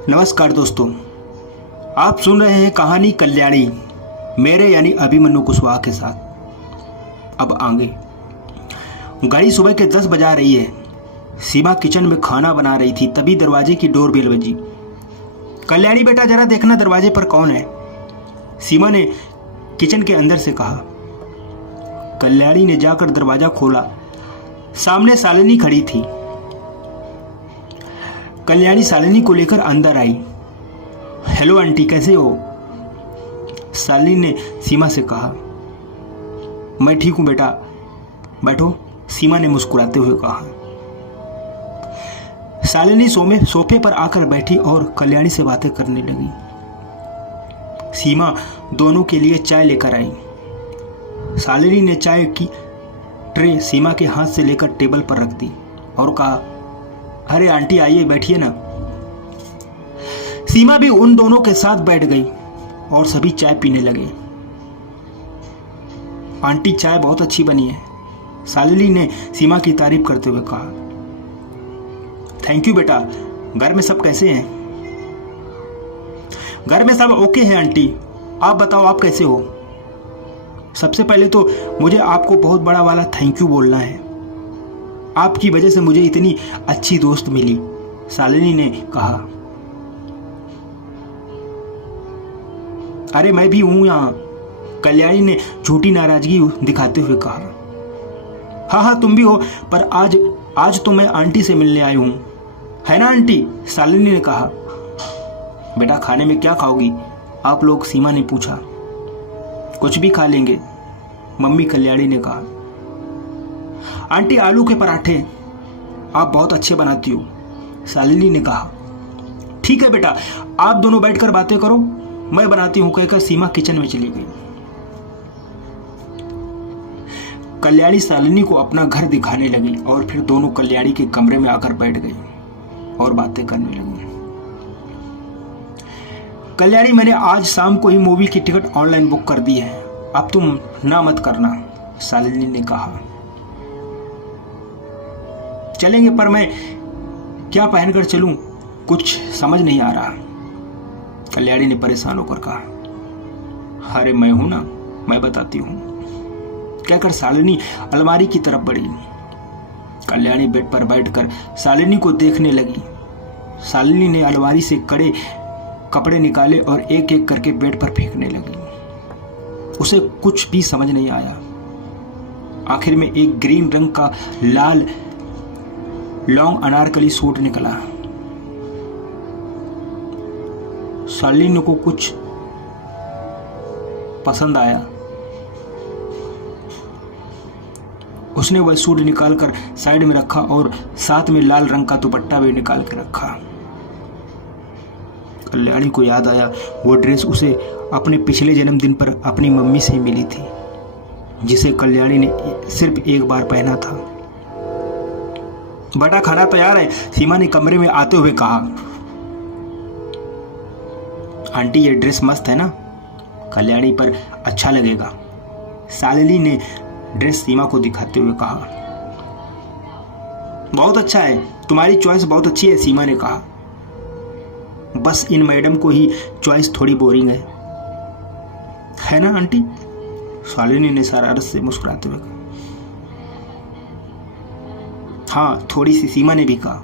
नमस्कार दोस्तों, आप सुन रहे हैं कहानी कल्याणी मेरे यानी अभिमन्यु कुशवाहा के साथ। अब आगे घड़ी सुबह के 10 बजा रही है। सीमा किचन में खाना बना रही थी, तभी दरवाजे की डोरबेल बजी। कल्याणी बेटा जरा देखना दरवाजे पर कौन है, सीमा ने किचन के अंदर से कहा। कल्याणी ने जाकर दरवाजा खोला। सामने शालिनी खड़ी थी। कल्याणी शालिनी को लेकर अंदर आई। हेलो आंटी, कैसे हो? शालिनी ने सीमा से कहा। मैं ठीक हूं बेटा, बैठो, सीमा ने मुस्कुराते हुए कहा। शालिनी सोफे पर आकर बैठी और कल्याणी से बातें करने लगी। सीमा दोनों के लिए चाय लेकर आई। शालिनी ने चाय की ट्रे सीमा के हाथ से लेकर टेबल पर रख दी और कहा, अरे आंटी आइए, बैठिए ना। सीमा भी उन दोनों के साथ बैठ गई और सभी चाय पीने लगे। आंटी चाय बहुत अच्छी बनी है, शालिनी ने सीमा की तारीफ करते हुए कहा। थैंक यू बेटा। घर में सब कैसे हैं? घर में सब ओके हैं आंटी, आप बताओ आप कैसे हो? सबसे पहले तो मुझे आपको बहुत बड़ा वाला थैंक यू बोलना है। आपकी वजह से मुझे इतनी अच्छी दोस्त मिली, शालिनी ने कहा। अरे मैं भी हूं यहां, कल्याणी ने झूठी नाराजगी दिखाते हुए कहा। हाँ तुम भी हो, पर आज तो मैं आंटी से मिलने आई हूं, है ना आंटी? शालिनी ने कहा। बेटा खाने में क्या खाओगी आप लोग? सीमा ने पूछा। कुछ भी खा लेंगे, मम्मी, कल्याणी ने कहा। आंटी आलू के पराठे आप बहुत अच्छे बनाती हो, शालिनी ने कहा। ठीक है बेटा, आप दोनों बैठकर बातें करो, मैं बनाती हूं, कहकर सीमा किचन में चली गई। कल्याणी शालिनी को अपना घर दिखाने लगी और फिर दोनों कल्याणी के कमरे में आकर बैठ गई और बातें करने लगी। कल्याणी, मैंने आज शाम को ही मूवी की टिकट ऑनलाइन बुक कर दी है, अब तुम ना मत करना, शालिनी ने कहा। चलेंगे, पर मैं क्या पहनकर चलूं, कुछ समझ नहीं आ रहा, कल्याणी ने परेशान होकर कहा। अरे मैं हूं ना, मैं बताती हूं, कहकर शालिनी अलमारी की तरफ बढ़ी। कल्याणी बेड पर बैठकर शालिनी को देखने लगी। शालिनी ने अलमारी से कड़े कपड़े निकाले और एक एक करके बेड पर फेंकने लगी। उसे कुछ भी समझ नहीं आया। आखिर में एक ग्रीन रंग का लाल लॉन्ग अनारकली सूट निकला। शालिनी को कुछ पसंद आया। उसने वह सूट निकालकर साइड में रखा और साथ में लाल रंग का दुपट्टा भी निकाल के रखा। कल्याणी को याद आया वो ड्रेस उसे अपने पिछले जन्मदिन पर अपनी मम्मी से मिली थी, जिसे कल्याणी ने सिर्फ एक बार पहना था। बेटा खाना तैयार है, सीमा ने कमरे में आते हुए कहा। आंटी ये ड्रेस मस्त है ना, कल्याणी पर अच्छा लगेगा, शालिनी ने ड्रेस सीमा को दिखाते हुए कहा। बहुत अच्छा है, तुम्हारी चॉइस बहुत अच्छी है, सीमा ने कहा। बस इन मैडम को ही चॉइस थोड़ी बोरिंग है ना आंटी? शालिनी ने शरारत से मुस्कुराते हुए कहा। हाँ थोड़ी सी, सीमा ने भी कहा।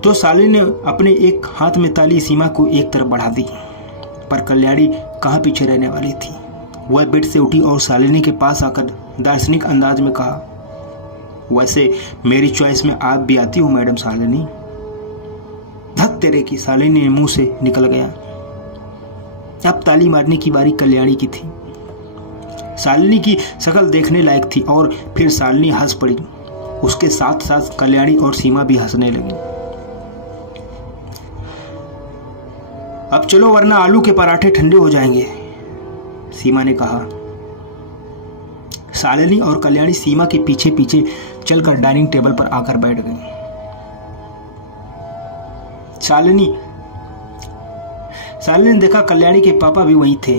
तो शालिनी ने अपने एक हाथ में ताली सीमा को एक तरफ बढ़ा दी, पर कल्याणी कहाँ पीछे रहने वाली थी। वह बेड से उठी और शालिनी के पास आकर दार्शनिक अंदाज में कहा, वैसे मेरी चॉइस में आप भी आती हो मैडम शालिनी। धक तेरे की, शालिनी ने मुंह से निकल गया। अब ताली मारने की बारी कल्याणी की थी। शालिनी की शक्ल देखने लायक थी और फिर शालिनी हंस पड़ी। उसके साथ साथ कल्याणी और सीमा भी हंसने लगी। अब चलो वरना आलू के पराठे ठंडे हो जाएंगे, सीमा ने कहा। शालिनी और कल्याणी सीमा के पीछे पीछे चलकर डाइनिंग टेबल पर आकर बैठ गई। शालिनी ने देखा कल्याणी के पापा भी वहीं थे।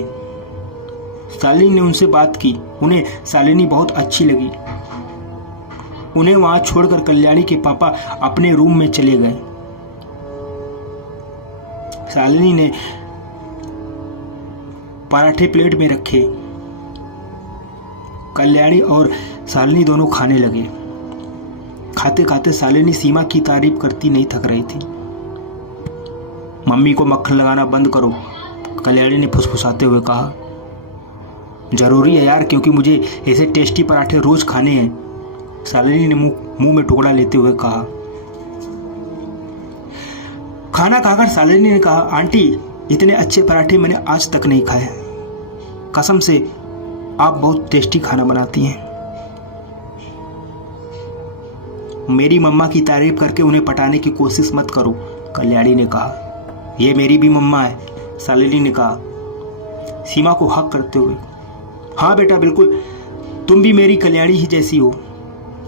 शालिनी ने उनसे बात की। उन्हें शालिनी बहुत अच्छी लगी। उन्हें वहां छोड़कर कल्याणी के पापा अपने रूम में चले गए। शालिनी ने पराठे प्लेट में रखे। कल्याणी और शालिनी दोनों खाने लगे। खाते खाते शालिनी सीमा की तारीफ करती नहीं थक रही थी। मम्मी को मक्खन लगाना बंद करो, कल्याणी ने फुसफुसाते हुए कहा। जरूरी है यार, क्योंकि मुझे ऐसे टेस्टी पराठे रोज खाने हैं, शालिनी ने मुंह में टुकड़ा लेते हुए कहा। खाना खाकर शालिनी ने कहा, आंटी इतने अच्छे पराठे मैंने आज तक नहीं खाए, कसम से आप बहुत टेस्टी खाना बनाती हैं। मेरी मम्मा की तारीफ करके उन्हें पटाने की कोशिश मत करो, कल्याणी ने कहा। यह मेरी भी मम्मा है, शालिनी ने कहा सीमा को हक करते हुए। हाँ बेटा बिल्कुल, तुम भी मेरी कल्याणी ही जैसी हो,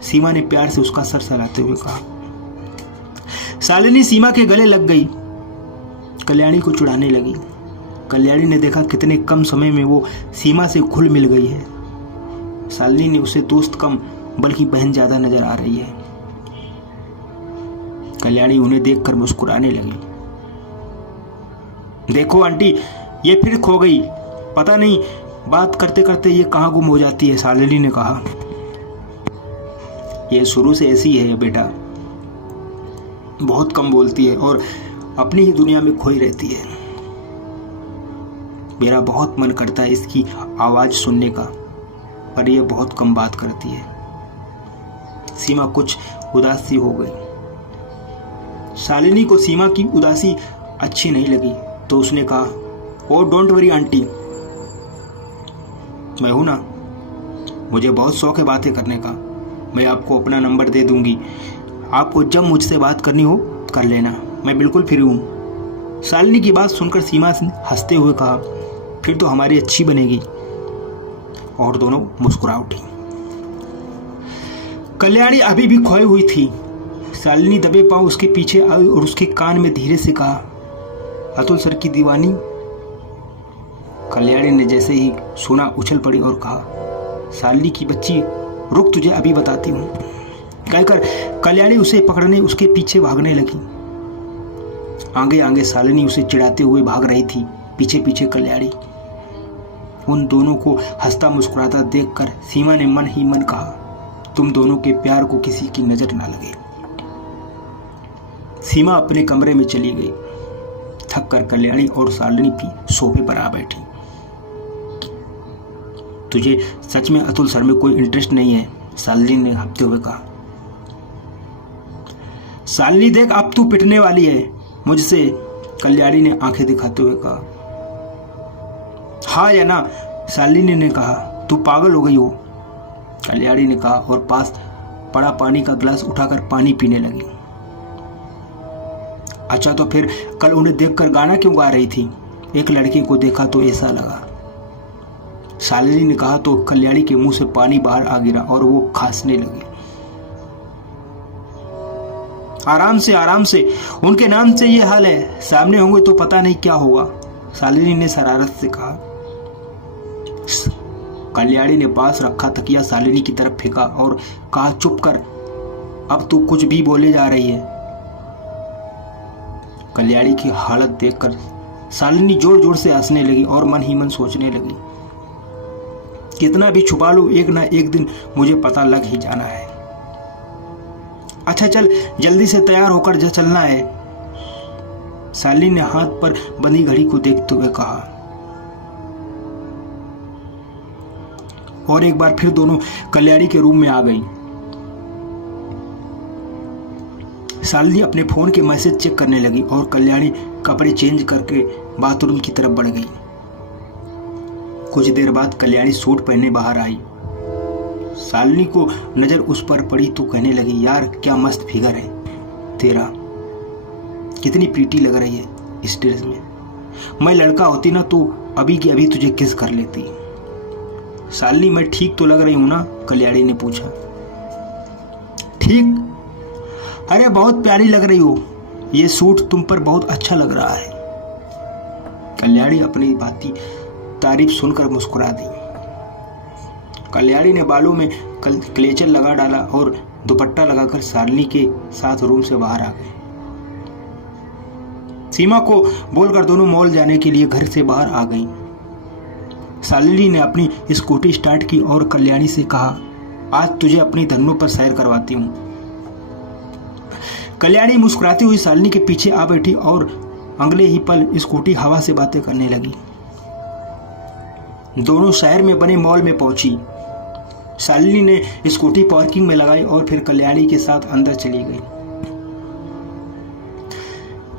सीमा ने प्यार से उसका सर सहलाते हुए कहा। शालिनी सीमा के गले लग गई, कल्याणी को चुड़ाने लगी। कल्याणी ने देखा कितने कम समय में वो सीमा से घुल मिल गई है। शालिनी ने उसे दोस्त कम बल्कि बहन ज्यादा नजर आ रही है। कल्याणी उन्हें देखकर मुस्कुराने लगी। देखो आंटी, ये फिर खो गई, पता नहीं बात करते करते ये कहाँ गुम हो जाती है, शालिनी ने कहा। ये शुरू से ऐसी है बेटा, बहुत कम बोलती है और अपनी ही दुनिया में खोई रहती है। मेरा बहुत मन करता है इसकी आवाज सुनने का, पर यह बहुत कम बात करती है। सीमा कुछ उदास सी हो गई। शालिनी को सीमा की उदासी अच्छी नहीं लगी तो उसने कहा, ओ डोंट वरी आंटी, मैं हूं ना, मुझे बहुत शौक है बातें करने का। मैं आपको अपना नंबर दे दूंगी, आपको जब मुझसे बात करनी हो कर लेना, मैं बिल्कुल फ्री हूं। शालिनी की बात सुनकर सीमा ने हंसते हुए कहा, फिर तो हमारी अच्छी बनेगी, और दोनों मुस्कुरा उठी। कल्याणी अभी भी खोई हुई थी। शालिनी दबे पांव उसके पीछे आई और उसके कान में धीरे से कहा, अतुल सर की दीवानी। कल्याणी ने जैसे ही सुना उछल पड़ी और कहा, शालिनी की बच्ची रुक, तुझे अभी बताती हूँ, कहकर कल्याणी उसे पकड़ने उसके पीछे भागने लगी। आगे आगे शालिनी उसे चिढ़ाते हुए भाग रही थी, पीछे पीछे कल्याणी। उन दोनों को हंसता मुस्कुराता देखकर सीमा ने मन ही मन कहा, तुम दोनों के प्यार को किसी की नजर ना लगे। सीमा अपने कमरे में चली गई। थक कर कल्याणी और शालिनी भी सोफे पर आ बैठी। तुझे सच में अतुल सर में कोई इंटरेस्ट नहीं है, शालिनी ने हंसते हुए कहा। शालिनी देख, अब तू पिटने वाली है मुझसे, कल्याणी ने आंखें दिखाते हुए कहा। हाँ या ना, शालिनी ने कहा। तू पागल हो गई हो, कल्याणी ने कहा और पास पड़ा पानी का गिलास उठाकर पानी पीने लगी। अच्छा तो फिर कल उन्हें देखकर गाना क्यों गा रही थी? एक लड़की को देखा तो ऐसा लगा, शालिनी ने कहा तो कल्याणी के मुंह से पानी बाहर आ गिरा और वो खांसने लगी। आराम से आराम से, उनके नाम से ये हाल है, सामने होंगे तो पता नहीं क्या होगा, शालिनी ने शरारत से कहा। कल्याणी ने पास रखा तकिया शालिनी की तरफ फेंका और कहा, चुप कर, अब तू कुछ भी बोले जा रही है। कल्याणी की हालत देखकर शालिनी जोर जोर से हंसने लगी और मन ही मन सोचने लगी, कितना भी छुपा लो, एक ना एक दिन मुझे पता लग ही जाना है। अच्छा चल, जल्दी से तैयार होकर जा चलना है, शालिनी ने हाथ पर बंधी घड़ी को देखते हुए कहा। और एक बार फिर दोनों कल्याणी के रूम में आ गई। शालिनी अपने फोन के मैसेज चेक करने लगी और कल्याणी कपड़े चेंज करके बाथरूम की तरफ बढ़ गई। कुछ देर बाद कल्याणी सूट पहने बाहर आई। शालिनी को नजर उस पर पड़ी तो कहने लगी, यार क्या मस्त फिगर है तेरा, कितनी प्रीटी लग रही है इस ड्रेस में, मैं लड़का होती ना तो अभी की अभी तुझे किस कर लेती। शालिनी, मैं ठीक तो लग रही हूं ना? कल्याणी ने पूछा। ठीक? अरे बहुत प्यारी लग रही हो, ये सूट तुम पर बहुत अच्छा लग रहा है। कल्याणी अपनी बाती तारीफ सुनकर मुस्कुरा दी। कल्याणी ने बालों में क्लेचर लगा डाला और दुपट्टा लगाकर शालिनी के साथ रूम से बाहर आ गए। सीमा को बोलकर दोनों मॉल जाने के लिए घर से बाहर आ गईं। शालिनी ने अपनी स्कूटी स्टार्ट की और कल्याणी से कहा, आज तुझे अपनी धन्नों पर सैर करवाती हूँ। कल्याणी मुस्कुराती हुई शालिनी के पीछे आ बैठी और अगले ही पल स्कूटी हवा से बातें करने लगी। दोनों शहर में बने मॉल में पहुंची। शालिनी ने स्कूटी पार्किंग में लगाई और फिर कल्याणी के साथ अंदर चली गई।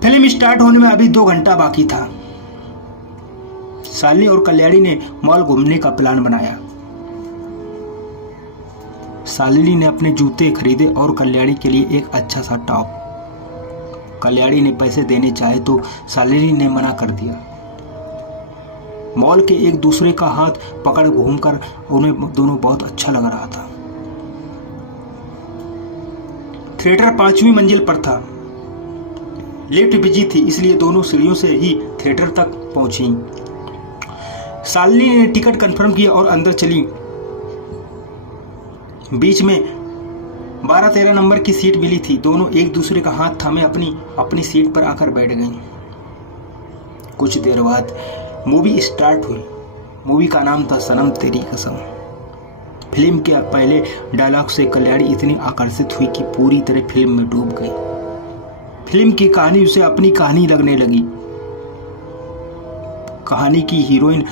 फिल्म स्टार्ट होने में अभी 2 घंटा बाकी था। शालिनी और कल्याणी ने मॉल घूमने का प्लान बनाया। शालिनी ने अपने जूते खरीदे और कल्याणी के लिए एक अच्छा सा टॉप। कल्याणी ने पैसे देने चाहे तो शालिनी ने मना कर दिया। मॉल के एक दूसरे का हाथ पकड़ घूमकर उन्हें दोनों बहुत अच्छा लग रहा था। थिएटर 5वीं मंजिल पर था। लिफ्ट बिजी थी, इसलिए दोनों सीढ़ियों से ही थिएटर तक पहुंची। शालिनी ने टिकट कंफर्म किया और अंदर चली। बीच में 12-13 नंबर की सीट मिली थी। दोनों एक दूसरे का हाथ थामे अपनी सीट पर आकर बैठ गईं। कुछ देर बाद मूवी स्टार्ट हुई। मूवी का नाम था सनम तेरी कसम। फिल्म के पहले डायलॉग से कल्याणी इतनी आकर्षित हुई कि पूरी तरह फिल्म में डूब गई। फिल्म की कहानी उसे अपनी कहानी लगने लगी। कहानी की हीरोइन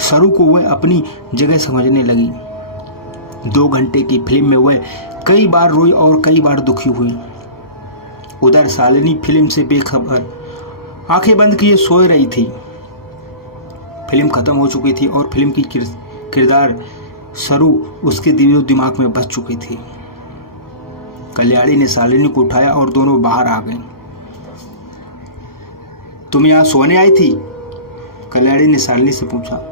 सरू को वह अपनी जगह समझने लगी। 2 घंटे की फिल्म में वह कई बार रोई और कई बार दुखी हुई। उधर शालिनी फिल्म से बेखबर आंखें बंद किए सोए रही थी। फिल्म खत्म हो चुकी थी और फिल्म की किरदार सरू उसके दिमाग में बस चुकी थी। कल्याणी ने शालिनी को उठाया और दोनों बाहर आ गए। तुम यहां सोने आई थी? कल्याणी ने शालिनी से पूछा।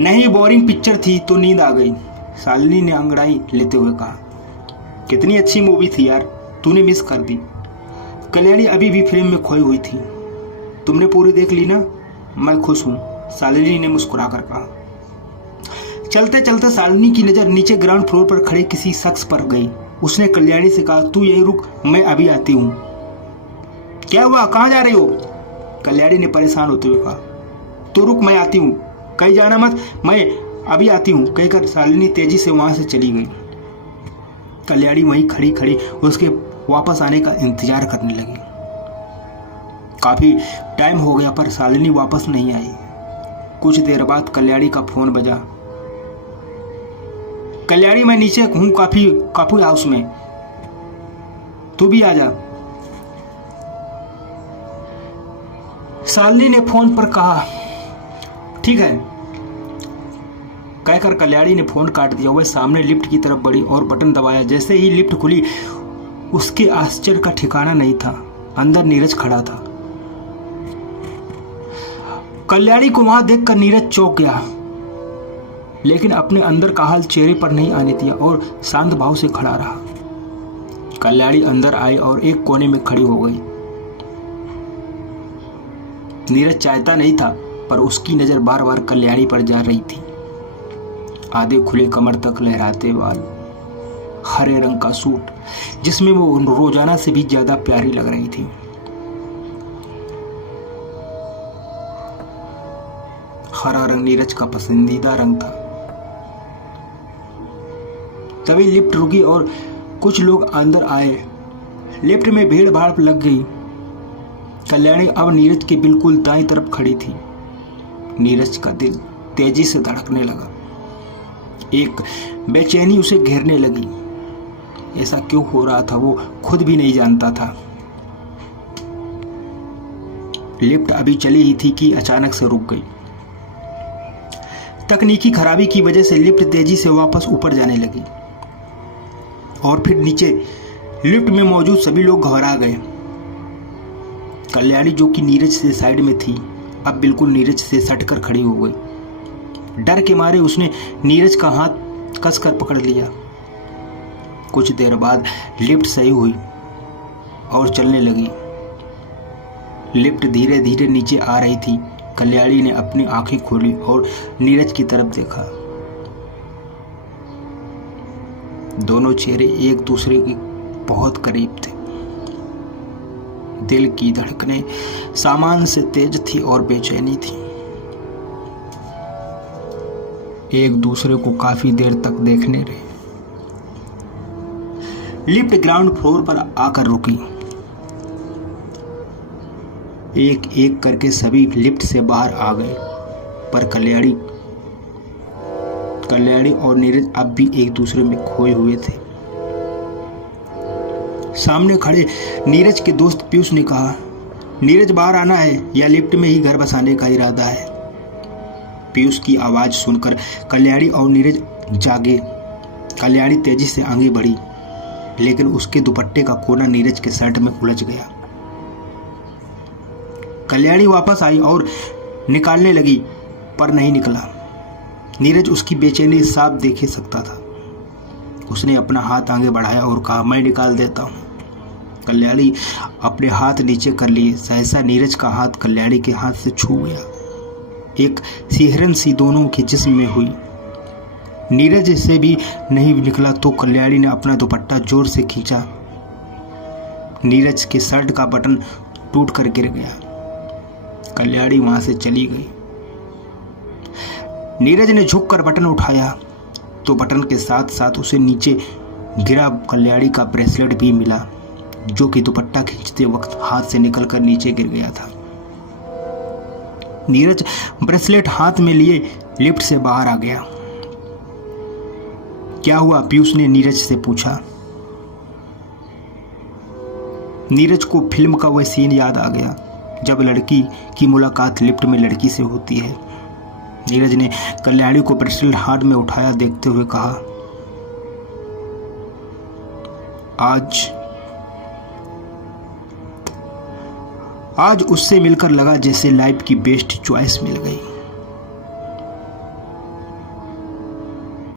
नहीं, बोरिंग पिक्चर थी तो नींद आ गई, शालिनी ने अंगड़ाई लेते हुए कहा। कितनी अच्छी मूवी थी यार, तूने मिस कर दी। कल्याणी अभी भी फिल्म में खोई हुई थी। तुमने पूरी देख ली ना? मैं खुश हूं, शालिनी ने मुस्कुरा कर कहा। चलते चलते शालिनी की नजर नीचे ग्राउंड फ्लोर पर खड़े किसी शख्स पर गई। उसने कल्याणी से कहा, तू यहीं रुक, मैं अभी आती हूँ। क्या हुआ, कहाँ जा रही हो? कल्याणी ने परेशान होते हुए कहा। तू रुक, मैं आती हूँ, कहीं जाना मत, मैं अभी आती हूँ, कहकर शालिनी तेजी से वहां से चली गई। कल्याणी वहीं खड़ी खड़ी उसके वापस आने का इंतजार करने लगी। काफी टाइम हो गया पर शालिनी वापस नहीं आई। कुछ देर बाद कल्याणी का फोन बजा। कल्याणी, मैं नीचे हूं काफी हाउस में, तू भी आ जा, शालिनी ने फोन पर कहा। ठीक है, कहकर कल्याणी ने फोन काट दिया। वह सामने लिफ्ट की तरफ बढ़ी और बटन दबाया। जैसे ही लिफ्ट खुली उसके आश्चर्य का ठिकाना नहीं था। अंदर नीरज खड़ा था। कल्याणी को वहां देखकर नीरज चौंक गया, लेकिन अपने अंदर का हाल चेहरे पर नहीं आने दिया और शांत भाव से खड़ा रहा। कल्याणी अंदर आई और एक कोने में खड़ी हो गई। नीरज चाहता नहीं था पर उसकी नजर बार बार कल्याणी पर जा रही थी। आधे खुले कमर तक लहराते बाल, हरे रंग का सूट जिसमें वो रोजाना से भी ज्यादा प्यारी लग रही थी। हरा रंग नीरज का पसंदीदा रंग था। तभी लिफ्ट रुकी और कुछ लोग अंदर आए। लिफ्ट में भीड़ भाड़ लग गई। कल्याणी अब नीरज के बिल्कुल दाईं तरफ खड़ी थी। नीरज का दिल तेजी से धड़कने लगा। एक बेचैनी उसे घेरने लगी। ऐसा क्यों हो रहा था वो खुद भी नहीं जानता था। लिफ्ट अभी चली ही थी कि अचानक से रुक गई। तकनीकी खराबी की वजह से लिफ्ट तेजी से वापस ऊपर जाने लगी और फिर नीचे। लिफ्ट में मौजूद सभी लोग घबरा गए। कल्याणी जो कि नीरज से साइड में थी अब बिल्कुल नीरज से सटकर खड़ी हो गई। डर के मारे उसने नीरज का हाथ कसकर पकड़ लिया। कुछ देर बाद लिफ्ट सही हुई और चलने लगी। लिफ्ट धीरे धीरे नीचे आ रही थी। कल्याणी ने अपनी आंखें खोली और नीरज की तरफ देखा। दोनों चेहरे एक दूसरे के बहुत करीब थे। दिल की धड़कनें सामान्य से तेज थी और बेचैनी थी। एक दूसरे को काफी देर तक देखने रहे। लिफ्ट ग्राउंड फ्लोर पर आकर रुकी। एक एक करके सभी लिफ्ट से बाहर आ गए, पर कल्याणी और नीरज अब भी एक दूसरे में खोए हुए थे। सामने खड़े नीरज के दोस्त पीयूष ने कहा, नीरज बाहर आना है या लिफ्ट में ही घर बसाने का इरादा है? पीयूष की आवाज सुनकर कल्याणी और नीरज जागे। कल्याणी तेजी से आगे बढ़ी, लेकिन उसके दुपट्टे का कोना नीरज के शर्ट में उलझ गया। कल्याणी वापस आई और निकालने लगी, पर नहीं निकला। नीरज उसकी बेचैनी साफ देखे सकता था। उसने अपना हाथ आगे बढ़ाया और कहा, मैं निकाल देता हूं। कल्याणी अपने हाथ नीचे कर लिए। सहसा नीरज का हाथ कल्याणी के हाथ से छू गया। एक सिहरन सी दोनों के जिस्म में हुई। नीरज से भी नहीं निकला तो कल्याणी ने अपना दुपट्टा जोर से खींचा। नीरज के शर्ट का बटन टूट कर गिर गया। कल्याणी वहां से चली गई। नीरज ने झुककर बटन उठाया तो बटन के साथ साथ उसे नीचे गिरा कल्याणी का ब्रेसलेट भी मिला, जो कि दुपट्टा खींचते वक्त हाथ से निकलकर नीचे गिर गया था। नीरज ब्रेसलेट हाथ में लिए लिफ्ट से बाहर आ गया। क्या हुआ? पीयूष ने नीरज से पूछा। नीरज को फिल्म का वह सीन याद आ गया जब लड़की की मुलाकात लिफ्ट में लड़की से होती है। नीरज ने कल्याणी को ब्रेसलेट हाथ में उठाया देखते हुए कहा, आज उससे मिलकर लगा जैसे लाइफ की बेस्ट चॉइस मिल गई।